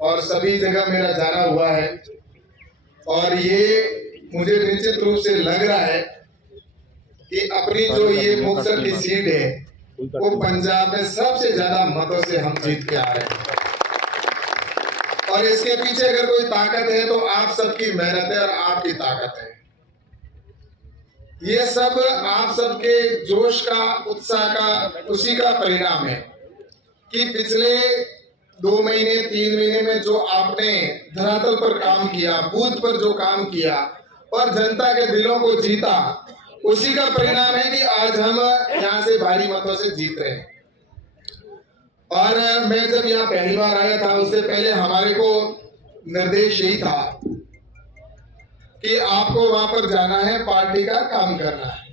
और सभी जगह मेरा जाना हुआ है और ये मुझे निश्चित रूप से लग रहा है कि अपनी जो ये मुक्तसर की सीट है वो पंजाब में सबसे ज्यादा मतों से हम जीत के आ रहे हैं और इसके पीछे अगर कोई ताकत है तो आप सबकी मेहनत है और आपकी ताकत है। ये सब आप सबके जोश का, उत्साह का, खुशी का परिणाम है कि पिछले 2 महीने 3 महीने में जो आपने धरातल पर काम किया, बूथ पर जो काम किया और जनता के दिलों को जीता, उसी का परिणाम है कि आज हम यहाँ से भारी मतों से जीत रहे हैं। और मैं जब यहाँ पहली बार आया था उससे पहले हमारे को निर्देश यही था कि आपको वहां पर जाना है, पार्टी का काम करना है,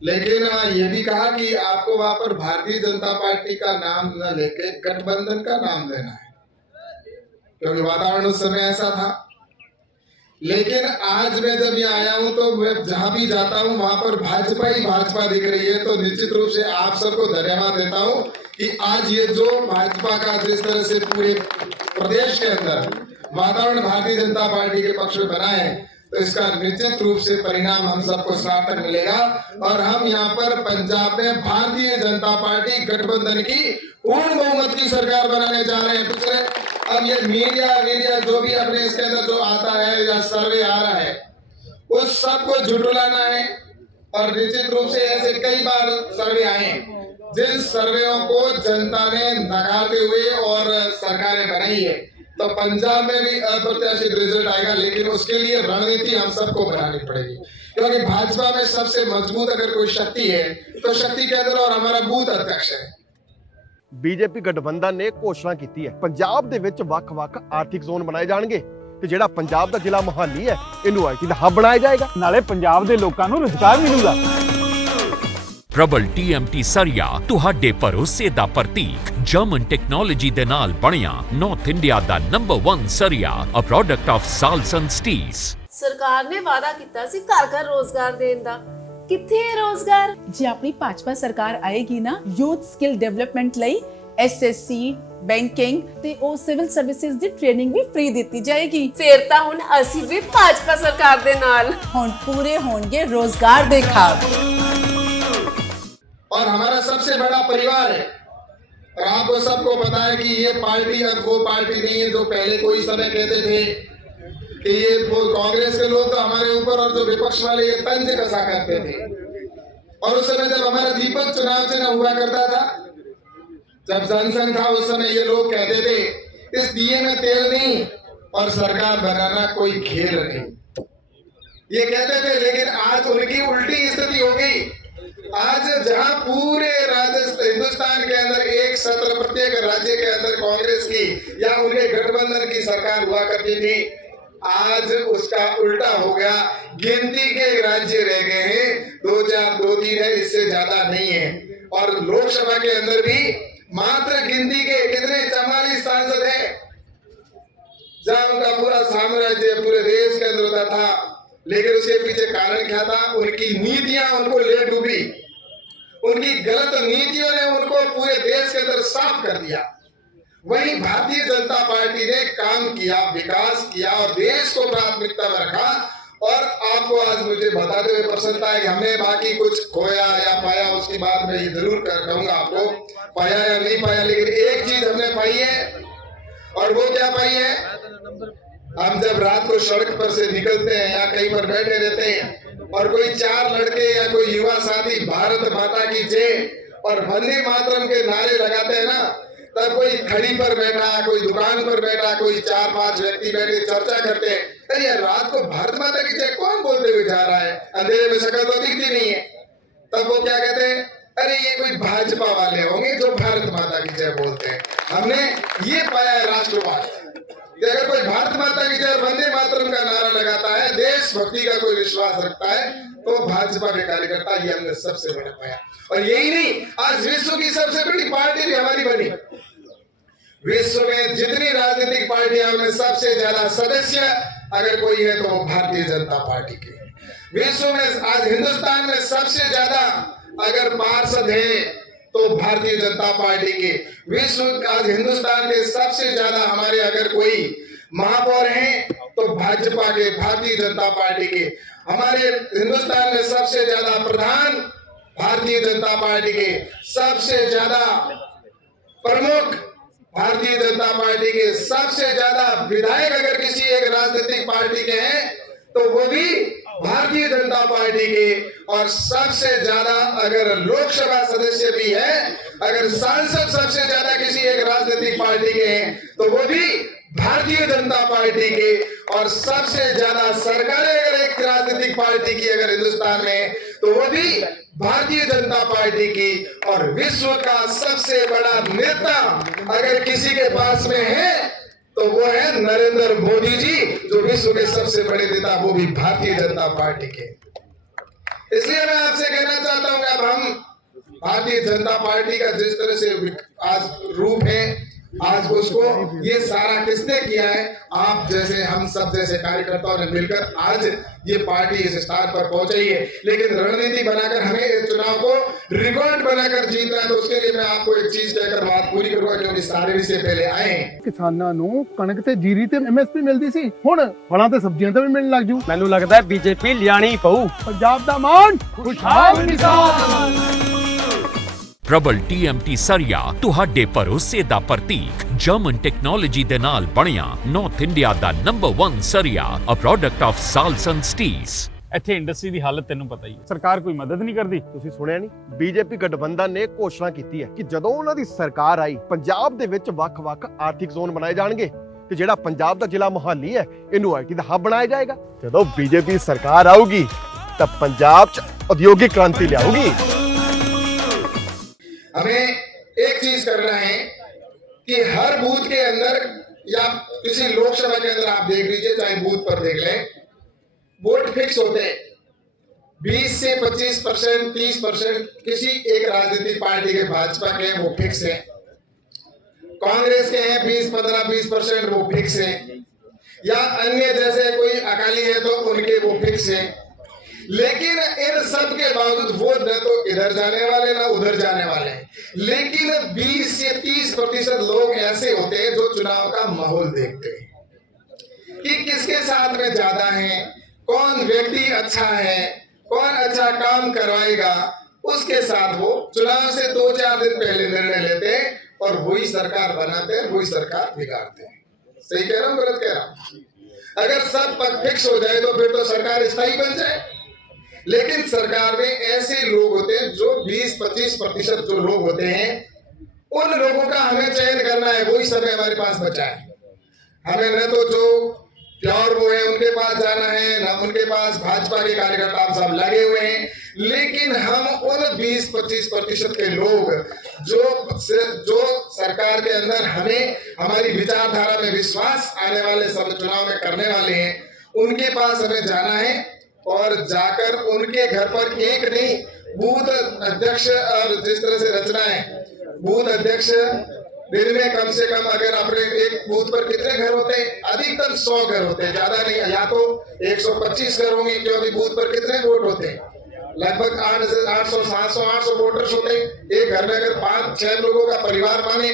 लेकिन ये भी कहा कि आपको वहां पर भारतीय जनता पार्टी का नाम न लेके गठबंधन का नाम लेना है, क्योंकि वातावरण उस समय ऐसा था। लेकिन आज मैं जब यहाँ आया हूं तो मैं जहां भी जाता हूं वहां पर भाजपा ही भाजपा दिख रही है। तो निश्चित रूप से आप सबको धन्यवाद देता हूं कि आज ये जो भाजपा का जिस तरह से पूरे प्रदेश के अंदर वातावरण भारतीय जनता पार्टी के पक्ष में बना है, तो इसका निश्चित रूप से परिणाम हम सबको सार्थक मिलेगा और हम यहाँ पर पंजाब में भारतीय जनता पार्टी गठबंधन की पूर्ण बहुमत की सरकार बनाने जा रहे हैं। दूसरे अब ये मीडिया जो भी अपने इसके अंदर जो आता है या सर्वे आ रहा है उस सबको झुठलाना है और निश्चित रूप से ऐसे कई बार सर्वे आए जिन सर्वेयों को जनता ने नकारते हुए और सरकारें बनाई है। तो पंजाब में भी अप्रत्याशित रिजल्ट आएगा, लेकिन उसके लिए रणनीति हम सबको बनानी पड़ेगी, क्योंकि भाजपा में सबसे मजबूत अगर कोई शक्ति है तो शक्ति केंद्र और हमारा बूथ अध्यक्ष है। बीजेपी गठबंधन ने घोषणा की है पंजाब ਦੇ ਵਿੱਚ ਵੱਖ-ਵੱਖ ਆਰਥਿਕ ਜ਼ੋਨ ਬਣਾਏ ਜਾਣਗੇ ਤੇ ਜਿਹੜਾ ਪੰਜਾਬ ਦਾ ਜ਼ਿਲ੍ਹਾ ਮੁਹਾਲੀ ਹੈ ਇਹਨੂੰ ਆਈਟੀ ਦਾ ਹੱਬ ਬਣਾਇਆ ਜਾਏਗਾ, ਨਾਲੇ ਪੰਜਾਬ ਦੇ ਲੋਕਾਂ ਨੂੰ ਰੁਜ਼ਗਾਰ ਮਿਲੂਗਾ। ਪ੍ਰਬਲ TMT ਸਰੀਆ ਤੁਹਾਡੇ ਭਰੋਸੇ ਦਾ ਪ੍ਰਤੀਕ ਜਰਮਨ ਟੈਕਨੋਲੋਜੀ ਦੇ ਨਾਲ ਬਣਿਆ ਨਾਰਥ ਇੰਡੀਆ ਦਾ ਨੰਬਰ 1 ਸਰੀਆ a product of Salson steels. ਸਰਕਾਰ ਨੇ ਵਾਅਦਾ ਕੀਤਾ ਸੀ ਘਰ ਘਰ ਰੋਜ਼ਗਾਰ ਦੇਣ ਦਾ, ਕਿੱਥੇ ਹੈ ਰੋਜ਼ਗਾਰ? ਜੇ ਆਪਣੀ ਭਾਜਪਾ ਸਰਕਾਰ ਆਏਗੀ ਨਾ, ਯੂਥ ਸਕਿੱਲ ਡਿਵੈਲਪਮੈਂਟ ਲਈ SSC ਬੈਂਕਿੰਗ ਤੇ ਉਹ ਸਿਵਲ ਸਰਵਿਸਿਜ਼ ਦੀ ਟ੍ਰੇਨਿੰਗ ਵੀ ਫ੍ਰੀ ਦਿੱਤੀ ਜਾਏਗੀ। ਫਿਰ ਤਾਂ ਹੁਣ ਅਸੀਂ ਵੀ ਭਾਜਪਾ ਸਰਕਾਰ ਦੇ ਨਾਲ ਹੁਣ ਪੂਰੇ ਹੋਣਗੇ ਰੋਜ਼ਗਾਰ ਦੇ ਖਾਬ। और हमारा सबसे बड़ा परिवार है और आपको सबको पता है कि ये पार्टी अब वो पार्टी नहीं है जो पहले कोई समय कहते थे कि ये कांग्रेस के लोग तो हमारे ऊपर और जो विपक्ष वाले ये तंज कसा करते थे। और उस समय जब हमारा दीपक चुनाव चिन्ह हुआ करता था, जब जनसंघ था, उस समय ये लोग कहते थे इस दिए में तेल नहीं और सरकार बनाना कोई खेल नहीं, ये कहते थे। लेकिन आज उनकी उल्टी स्थिति हो गई। आज जहां पूरे हिंदुस्तान के अंदर एक सत्र प्रत्येक राज्य के अंदर कांग्रेस की या उनके गठबंधन की सरकार हुआ करती थी, आज उसका उल्टा हो गया। गिनती के राज्य रह गए हैं, 2-3 है, इससे ज्यादा नहीं है। और लोकसभा के अंदर भी मात्र गिनती के कितने 44 सांसद हैं, जहां उनका पूरा साम्राज्य पूरे देश के अंदर होता था। लेकिन उसके पीछे कारण क्या था? उनकी नीतियां उनको ले डूबी, उनकी गलत नीतियों ने उनको पूरे देश के अंदर साफ कर दिया। वहीं भारतीय जनता पार्टी ने काम किया, विकास किया और देश को प्राथमिकता में रखा। और आपको आज मुझे बताते हुए प्रसन्नता है कि हमने बाकी कुछ खोया या पाया उसकी बात मैं जरूर कहूंगा आपको, पाया या नहीं पाया, लेकिन एक चीज हमने पाई है। और वो क्या पाई है? हम जब रात को सड़क पर से निकलते हैं या कहीं पर बैठे रहते हैं और कोई 4 लड़के या कोई युवा साथी भारत माता की जय और वंदे मातरम के नारे लगाते हैं ना, तब कोई खड़ी पर बैठा, कोई दुकान पर बैठा, कोई 4-5 व्यक्ति बैठे चर्चा करते हैं, अरे यार रात को भारत माता की जय कौन बोलते हुए जा रहा है, अंधेरे में शक्ल तो दिखती नहीं है। तब वो क्या कहते हैं? अरे ये कोई भाजपा वाले होंगे जो भारत माता की जय बोलते हैं। हमने ये पाया है राष्ट्रवाद कि अगर कोई भारत माता की जय वंदे मातरम का नारा लगाता है, देशभक्ति का कोई विश्वास रखता है, तो भाजपा के कार्यकर्ता, ये हमने सबसे बड़ा पाया। और यही नहीं, आज विश्व की सबसे बड़ी पार्टी भी हमारी बनी। विश्व में जितनी राजनीतिक पार्टियां उनमें सबसे ज्यादा सदस्य अगर कोई है तो वो भारतीय जनता पार्टी की है। विश्व में आज हिंदुस्तान में सबसे ज्यादा अगर पार्षद है तो भारतीय जनता पार्टी के। विश्व आज हिंदुस्तान के सबसे ज्यादा हमारे अगर कोई महापौर हैं तो भाजपा के, भारतीय जनता पार्टी के। हमारे हिंदुस्तान में सबसे ज्यादा प्रधान भारतीय जनता पार्टी के, सबसे ज्यादा प्रमुख भारतीय जनता पार्टी के, सबसे ज्यादा विधायक अगर किसी एक राजनीतिक पार्टी के हैं तो वो भी भारतीय जनता पार्टी के, और सबसे ज्यादा अगर लोकसभा सदस्य भी है, अगर सांसद सबसे ज्यादा किसी एक राजनीतिक पार्टी के हैं तो वो भी भारतीय जनता पार्टी के, और सबसे ज्यादा सरकारें अगर एक राजनीतिक पार्टी की अगर हिंदुस्तान में तो वो भी भारतीय जनता पार्टी की। और विश्व का सबसे बड़ा नेता अगर किसी के पास में है तो वो है नरेंद्र मोदी जी, जो विश्व के सबसे बड़े नेता, वो भी भारतीय जनता पार्टी के। इसलिए मैं आपसे कहना चाहता हूं, अब हम भारतीय जनता पार्टी का जिस तरह से आज रूप है, आज उसको ये सारा किसने किया है? आप जैसे, हम सब जैसे कार्यकर्ताओं ने मिलकर आज ये पार्टी इस स्टार पर पहुंची है। लेकिन रणनीति बनाकर हमें इस चुनाव को रिकॉर्ड बनाकर जीतना है। तो उसके लिए मैं आपको एक चीज कहकर बात पूरी करूंगा, क्योंकि सारे विषय पहले आए हैं। ਕਿਸਾਨਾਂ ਨੂੰ ਕਣਕ ਤੇ ਜੀਰੀ ਤੇ ਐਮਐਸਪੀ ਮਿਲਦੀ ਸੀ, ਹੁਣ ਫਲਾਂ ਤੇ ਸਬਜ਼ੀਆਂ ਤੇ ਵੀ ਮਿਲਣ ਲੱਗ ਜੂ। ਮੈਨੂੰ ਲੱਗਦਾ ਹੈ ਬੀਜੇਪੀ ਲਿਆਣੀ ਪਊ। ਪੰਜਾਬ ਦਾ ਮਾਣ, ਖੁਸ਼ਹਾਲ ਕਿਸਾਨ। ਪ੍ਰਬਲ TMT ਸਰੀਆ ਤੁਹਾਡੇ ਭਰੋਸੇ ਦਾ ਪ੍ਰਤੀਕ ਜਰਮਨ ਟੈਕਨੋਲੋਜੀ ਦੇ ਨਾਲ ਬਣਿਆ ਨਾਰਥ ਇੰਡੀਆ ਦਾ ਨੰਬਰ 1 ਸਰੀਆ a product of Salson steels. ਇੱਥੇ ਇੰਡਸਟਰੀ ਦੀ ਹਾਲਤ ਤੈਨੂੰ ਪਤਾ ਹੀ ਹੈ, ਸਰਕਾਰ ਕੋਈ ਮਦਦ ਨਹੀਂ ਕਰਦੀ। ਤੁਸੀਂ ਸੁਣਿਆ ਨਹੀਂ, ਬੀਜੇਪੀ ਗਠਬੰਧਨ ਨੇ ਘੋਸ਼ਣਾ ਕੀਤੀ ਹੈ ਕਿ ਜਦੋਂ ਉਹਨਾਂ ਦੀ ਸਰਕਾਰ ਆਈ ਪੰਜਾਬ ਦੇ ਵਿੱਚ ਵੱਖ-ਵੱਖ ਆਰਥਿਕ ਜ਼ੋਨ ਬਣਾਏ ਜਾਣਗੇ ਤੇ ਜਿਹੜਾ ਪੰਜਾਬ ਦਾ ਜ਼ਿਲ੍ਹਾ ਮੁਹਾਲੀ ਹੈ ਇਹਨੂੰ IT ਦਾ ਹੱਬ ਬਣਾਇਆ ਜਾਏਗਾ। ਜਦੋਂ ਬੀਜੇਪੀ ਸਰਕਾਰ ਆਊਗੀ ਤਾਂ ਪੰਜਾਬ 'ਚ ਉਦਯੋਗਿਕ ਕ੍ਰਾਂਤੀ ਲਿਆਊਗੀ। हमें एक चीज करना है कि हर बूथ के अंदर या किसी लोकसभा के अंदर आप देख लीजिए, चाहे बूथ पर देख लें, वोट फिक्स होते हैं। 20 से 25%, 30% किसी एक राजनीतिक पार्टी के, भाजपा के वो फिक्स है, कांग्रेस के हैं 20-15-20% वो फिक्स है, या अन्य जैसे कोई अकाली है तो उनके वो फिक्स है। लेकिन इन सब के बावजूद वो न तो इधर जाने वाले ना उधर जाने वाले हैं। लेकिन 20 से 30% लोग ऐसे होते हैं जो चुनाव का माहौल देखते हैं कि किसके साथ में ज्यादा है, कौन व्यक्ति अच्छा है, कौन अच्छा काम करवाएगा, उसके साथ वो चुनाव से 2-4 दिन पहले निर्णय लेते हैं और वही सरकार बनाते हैं, वही सरकार बिगाड़ते हैं। सही कह रहा हूं, गलत कह रहा हूं? अगर सब पद फिक्स हो जाए तो फिर तो सरकार स्थायी बन जाए। लेकिन सरकार में ऐसे लोग होते हैं जो 20-25% जो लोग होते हैं, उन लोगों का हमें चयन करना है। वही समय हमारे पास बचा है। हमें न तो जो प्योर वो है उनके पास जाना है, न उनके पास भाजपा के कार्यकर्ता हम सब लगे हुए हैं, लेकिन हम उन 20-25% के लोग जो सरकार के अंदर हमें हमारी विचारधारा में विश्वास आने वाले चुनाव में करने वाले हैं, उनके पास हमें जाना है और जाकर उनके घर पर एक नहीं, बूथ अध्यक्ष, और जिस तरह से रचना है बूथ अध्यक्ष दिन में कम से कम, अगर अपने एक बूथ पर कितने घर होते हैं? अधिकतम 100 घर होते हैं, ज्यादा नहीं, या तो 125 घर होंगे, क्योंकि बूथ पर कितने वोट होते हैं? लगभग 800-700-800 वोटर्स होते हैं। एक घर में अगर 5-6 लोगों का परिवार माने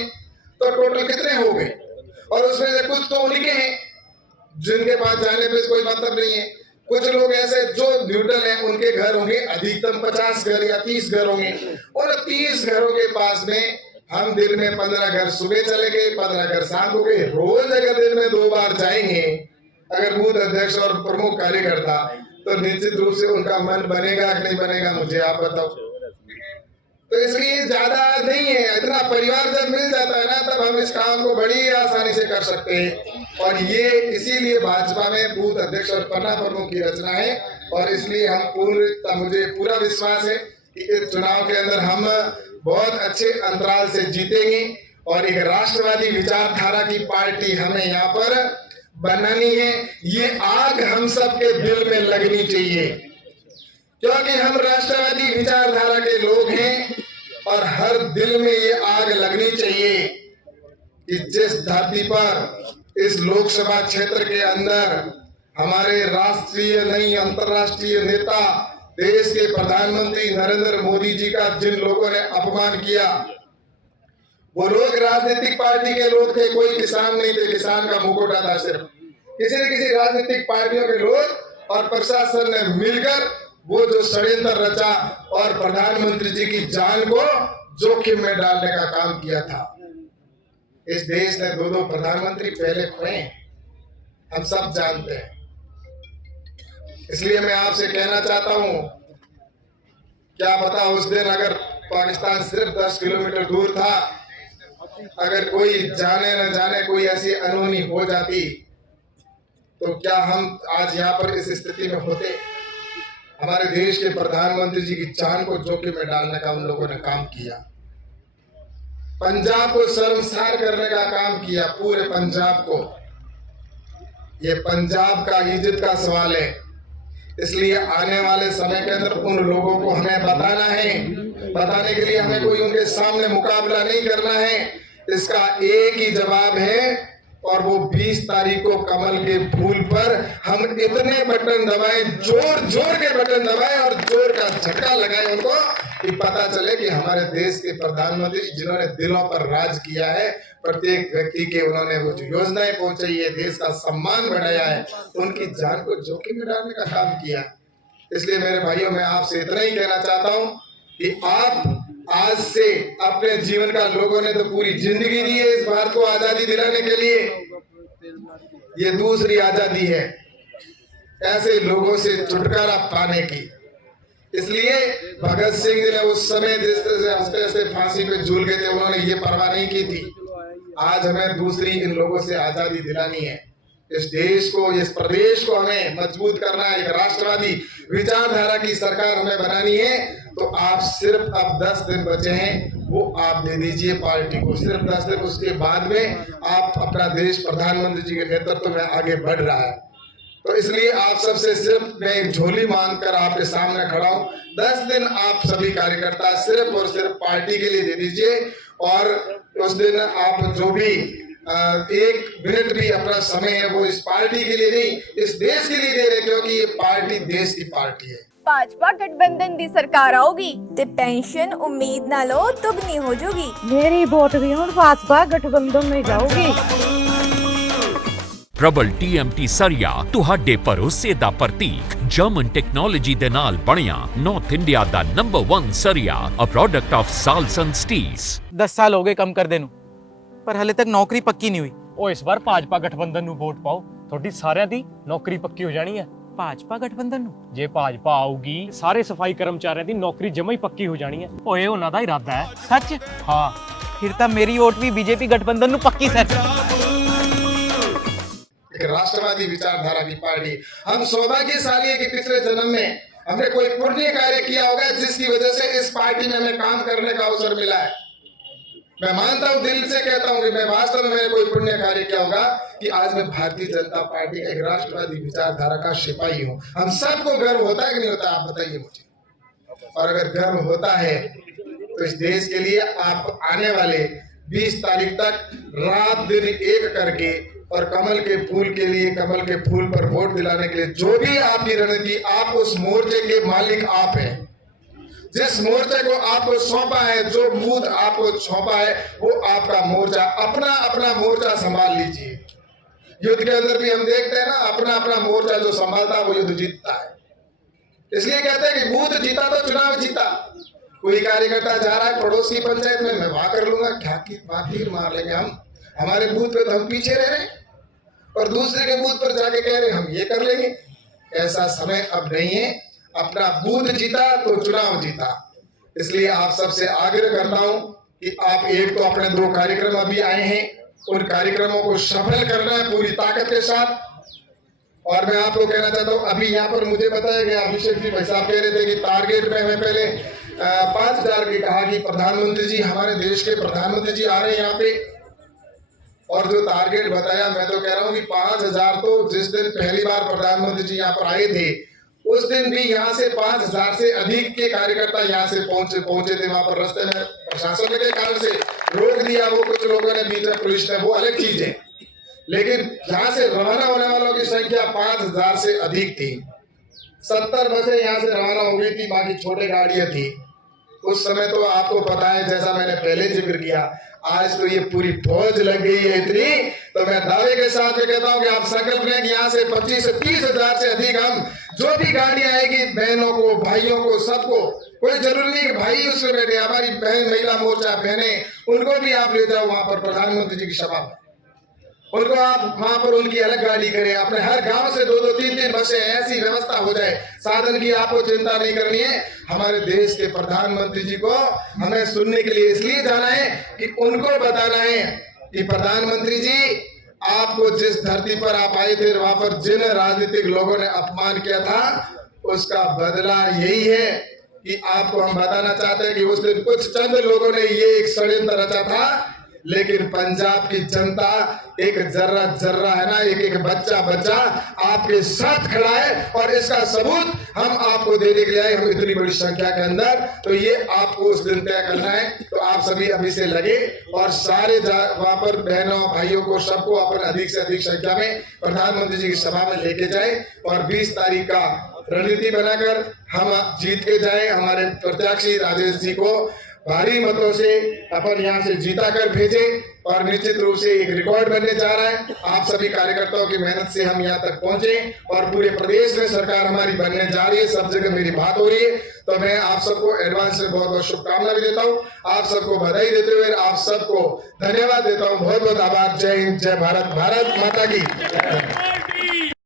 तो टोटल कितने हो गए? और उसमें से कुछ तो उनके हैं जिनके पास जाने पे कोई मतलब नहीं है। कुछ लोग ऐसे जो न्यूट्रल हैं, उनके घर होंगे अधिकतम 50 घर या 30 घर होंगे, और 30 घरों के पास में हम दिन में 15 घर सुबह चले गए, 15 घर शाम को गए। रोज अगर दिन में 2 बार जाएंगे अगर बूथ अध्यक्ष और प्रमुख कार्यकर्ता, तो निश्चित रूप से उनका मन बनेगा कि नहीं बनेगा, मुझे आप बताओ। तो इसलिए ज्यादा नहीं है, इतना परिवार जब मिल जाता है ना, तब हम इस काम को बड़ी आसानी से कर सकते हैं। और ये इसीलिए भाजपा में बूथ अध्यक्ष और पन्ना प्रमुख की रचना है। और इसलिए हम मुझे पूरा विश्वास है कि इस चुनाव के अंदर हम बहुत अच्छे अंतराल से जीतेंगे, और एक राष्ट्रवादी विचारधारा की पार्टी हमें यहाँ पर बनानी है। ये आग हम सबके दिल में लगनी चाहिए, क्योंकि हम राष्ट्रवादी विचारधारा के लोग हैं, और हर दिल में ये आग लगनी चाहिए कि जिस धरती पर इस लोकसभा क्षेत्र के अंदर हमारे राष्ट्रीय नहीं अंतर्राष्ट्रीय नेता देश के प्रधानमंत्री नरेंद्र मोदी जी का जिन लोगों ने अपमान किया, वो लोग राजनीतिक पार्टी के लोग थे, कोई किसान नहीं थे। किसान का मुखौटा था सिर्फ। किसी न किसी राजनीतिक पार्टियों के लोग और प्रशासन ने मिलकर वो जो षड्यंत्र रचा और प्रधानमंत्री जी की जान को जोखिम में डालने का काम किया था। इस देश ने दो प्रधानमंत्री पहले खोए, हम सब जानते हैं। इसलिए मैं आपसे कहना चाहता हूं, क्या पता उस दिन अगर पाकिस्तान सिर्फ 10 किलोमीटर दूर था, अगर कोई जाने न जाने कोई ऐसी अनहोनी हो जाती तो क्या हम आज यहाँ पर इस स्थिति में होते। हमारे देश के प्रधानमंत्री जी की जान को जोखिम में डालने का उन लोगों ने काम किया। पंजाब को शर्मसार करने का काम किया, पूरे पंजाब को। ये पंजाब का इज्जत का सवाल है। इसलिए आने वाले समय के अंदर उन लोगों को हमें बताना है। बताने के लिए हमें कोई उनके सामने मुकाबला नहीं करना है। इसका एक ही जवाब है और वो 20 तारीख को कमल के फूल पर हम इतने बटन दबाएं, जोर जोर के बटन दबाएं और जोर का झटका लगाएं उनको, कि पता चले कि हमारे देश के प्रधानमंत्री जिन्होंने दिलों पर राज किया है, प्रत्येक व्यक्ति के उन्होंने वो जो योजनाएं पहुंचाई है, देश का सम्मान बढ़ाया है, उनकी जान को जोखिम में डालने का काम किया। इसलिए मेरे भाइयों, मैं आपसे इतना ही कहना चाहता हूं कि आप आज से अपने जीवन का, लोगों ने तो पूरी जिंदगी दी है इस भारत को आजादी दिलाने के लिए, ये दूसरी आजादी है ऐसे लोगों से छुटकारा पाने की। इसलिए भगत सिंह जी ने उस समय जिस तरह से हंसते हंसते फांसी पे झूल गए थे, उन्होंने ये परवाह नहीं की थी। आज हमें दूसरी इन लोगों से आजादी दिलानी है। इस देश को, इस प्रदेश को हमें मजबूत करना है। एक राष्ट्रवादी विचारधारा की सरकार हमें बनानी है। तो आप सिर्फ अब 10 दिन बचे हैं, वो आप दे दीजिए पार्टी को, सिर्फ 10 दिन। उसके बाद में आप अपना देश प्रधानमंत्री जी के नेतृत्व में आगे बढ़ रहा है। तो इसलिए आप सबसे सिर्फ मैं एक झोली मांगकर आपके सामने खड़ा हूं। 10 दिन आप सभी कार्यकर्ता सिर्फ और सिर्फ पार्टी के लिए दे दीजिए। और उस दिन आप जो भी 1 मिनट भी अपना समय है वो इस पार्टी के लिए नहीं, इस देश के लिए दे रहे, क्योंकि ये पार्टी देश की पार्टी है। भाजपा गठबंधन दी सरकार आऊगी ते पेंशन उम्मीद नालों दुगनी हो जाऊगी। मेरी वोट भी हुण भाजपा गठबंधन में जाऊगी। ਪ੍ਰਬਲ TMT ਸਰੀਆ ਤੁਹਾਡੇ ਭਰੋਸੇ ਦਾ ਪ੍ਰਤੀਕ ਜਰਮਨ ਟੈਕਨੋਲੋਜੀ ਦੇ ਨਾਲ ਬਣਿਆ ਨਾਰਥ ਇੰਡੀਆ ਦਾ ਨੰਬਰ 1 ਸਰੀਆ a product of Salson steels. 10 ਸਾਲ ਹੋ ਗਏ ਕੰਮ ਕਰਦੇ ਨੂੰ, ਪਰ ਹਲੇ ਤੱਕ ਨੌਕਰੀ ਪੱਕੀ ਨਹੀਂ ਹੋਈ। ਉਹ ਇਸ ਵਾਰ ਭਾਜਪਾ ਗਠਬੰਧਨ ਨੂੰ ਵੋਟ ਪਾਓ, ਤੁਹਾਡੀ ਸਾਰਿਆਂ ਦੀ ਨੌਕਰੀ ਪੱਕੀ ਹੋ ਜਾਣੀ ਹੈ। ਭਾਜਪਾ ਗਠਬੰਧਨ ਨੂੰ ਜੇ ਭਾਜਪਾ ਆਊਗੀ, ਸਾਰੇ ਸਫਾਈ ਕਰਮਚਾਰੀਆਂ ਦੀ ਨੌਕਰੀ ਜਮਾ ਹੀ ਪੱਕੀ ਹੋ ਜਾਣੀ ਹੈ। ਓਏ ਉਹਨਾਂ ਦਾ ਇਰਾਦਾ ਹੈ। ਸੱਚ? ਹਾਂ, ਫਿਰ ਤਾਂ ਮੇਰੀ ਵੋਟ ਵੀ ਬੀਜੇਪੀ ਗਠਬੰਧਨ ਨੂੰ ਪੱਕੀ ਸੱਚ। एक राष्ट्रवादी विचारधारा की पार्टी। हम सौभाग्यशाली है कि पिछले जन्म में हमने कोई पुण्य कार्य किया होगा जिसकी वजह से इस पार्टी में हमें काम करने का अवसर मिला है। मैं मानता हूं, दिल से कहता हूं कि मैं वास्तव में मैंने कोई पुण्य कार्य किया होगा कि आज मैं भारतीय जनता पार्टी का एक राष्ट्रवादी विचारधारा का सिपाही हूं। हम सबको गर्व होता है कि नहीं होता, आप बताइए मुझे। और अगर गर्व होता है तो इस देश के लिए आप आने वाले 20 तारीख तक रात दिन एक करके और कमल के फूल के लिए, कमल के फूल पर वोट दिलाने के लिए जो भी आपकी रणनीति, आप उस मोर्चे के मालिक आप हैं। जिस मोर्चे को आपको सौंपा है, जो बूथ आपको सौंपा है, वो आपका मोर्चा, अपना अपना मोर्चा संभाल लीजिए। युद्ध के अंदर भी हम देखते हैं ना, अपना अपना मोर्चा जो संभालता है वो युद्ध जीतता है। इसलिए कहते हैं कि बूथ जीता तो चुनाव जीता। कोई कार्यकर्ता जा रहा है पड़ोस की पंचायत में, मैं वहां कर लूंगा, क्या की तीर मार लेंगे हम, हमारे बूथ पे तो हम पीछे रह रहे हैं और दूसरे के बूथ पर जाके कह रहे हम ये कर लेंगे। ऐसा समय अब नहीं है। अपना बूथ जीता तो चुनाव जीता। इसलिए आप सबसे आग्रह करता हूं कि आप एक तो अपने 2 कार्यक्रम अभी आए हैं, उन कार्यक्रमों को सफल करना है पूरी ताकत के साथ। और मैं आपको कहना चाहता हूं, अभी यहाँ पर मुझे बताया गया, अभिषेक जी भाई साहब कह रहे थे कि टारगेट में हमें पहले 5000 की कहा कि प्रधानमंत्री जी, हमारे देश के प्रधानमंत्री जी आ रहे हैं यहाँ पे, और जो टारगेट बताया, मैं तो कह रहा हूं कि 5000 तो जिस दिन पहली बार प्रधानमंत्री जी यहाँ पर आए थे उस दिन भी यहाँ से 5000 से अधिक के कार्यकर्ता यहाँ से पहुंचे थे। वहां पर रास्ते में प्रशासन के कारण से रोक दिया, वो कुछ लोगों ने, बीच में पुलिस ने, वो अलग चीज है। लेकिन यहाँ से रवाना होने वालों की संख्या 5000 से अधिक थी। 70 बसें यहाँ से रवाना हो गई थी, बाकी छोटे गाड़ियां थी। उस समय तो आपको पता है, जैसा मैंने पहले जिक्र किया, आज तो ये पूरी फौज लग गई है इतनी, तो मैं दावे के साथ में कहता हूँ कि आप संकल्प लें कि यहाँ से 25 से 30 हजार से अधिक हम जो भी गाड़ियां आएगी, बहनों को, भाइयों को, सबको, कोई जरूरी नहीं कि भाई उसमें बैठे, हमारी बहन महिला मोर्चा बहनें, उनको भी आप ले जाओ वहां पर प्रधानमंत्री जी की सभा में, उनको आप वहां पर उनकी अलग गाड़ी करें, अपने हर गांव से 2-2, 3-3 बसें, ऐसी व्यवस्था हो जाए, साधन की आपको चिंता नहीं करनी है। हमारे देश के प्रधानमंत्री जी को हमें सुनने के लिए इसलिए जाना है कि उनको बताना है कि प्रधानमंत्री जी, आपको जिस धरती पर आप आए थे, वहां पर जिन राजनीतिक लोगों ने अपमान किया था, उसका बदला यही है कि आपको हम बताना चाहते हैं कि उस दिन कुछ चंद लोगों ने ये एक षड्यंत्र रचा था, लेकिन पंजाब की जनता एक जर्रा जर्रा है ना, एक बच्चा आपके साथ खड़ा है, और इसका सबूत हम आपको देने के लिए आए, हम इतनी बड़ी संख्या के अंदर। तो ये आपको उस दिन तय करना है, तो आप सभी अभी से लगे और सारे वहां पर बहनों भाइयों को, सबको अपन अधिक से अधिक संख्या में प्रधानमंत्री जी की सभा में लेके जाए, और 20 तारीख का रणनीति बनाकर हम जीत के जाए। हमारे प्रत्याशी राजेश जी को भारी मतों से अपन यहाँ से जीता कर भेजे, और निश्चित रूप से एक रिकॉर्ड बनने जा रहा है। आप सभी कार्यकर्ताओं की मेहनत से हम यहाँ तक पहुंचे, और पूरे प्रदेश में सरकार हमारी बनने जा रही है, सब जगह मेरी बात हो रही है। तो मैं आप सबको एडवांस में बहुत बहुत शुभकामना भी देता हूँ, आप सबको बधाई देते हुए आप सबको धन्यवाद देता हूँ। बहुत बहुत आभार। जय हिंद, जय भारत, भारत माता की।